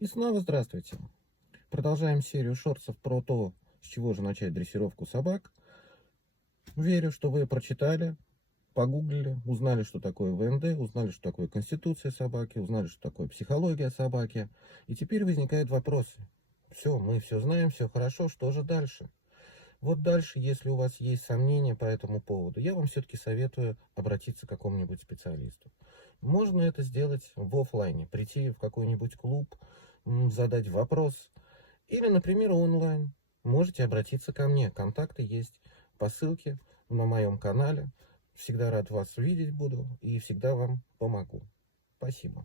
И снова здравствуйте. Продолжаем серию шортсов про то, с чего же начать дрессировку собак. Верю, что вы прочитали, погуглили, узнали, что такое ВНД, узнали, что такое конституция собаки, узнали, что такое психология собаки. И теперь возникают вопросы. Все, мы все знаем, все хорошо, что же дальше? Вот дальше, если у вас есть сомнения по этому поводу, я вам все-таки советую обратиться к какому-нибудь специалисту. Можно это сделать в оффлайне, прийти в какой-нибудь клуб, задать вопрос, или, например, онлайн. Можете обратиться ко мне. Контакты есть по ссылке на моем канале. Всегда рад вас видеть буду и всегда вам помогу. Спасибо.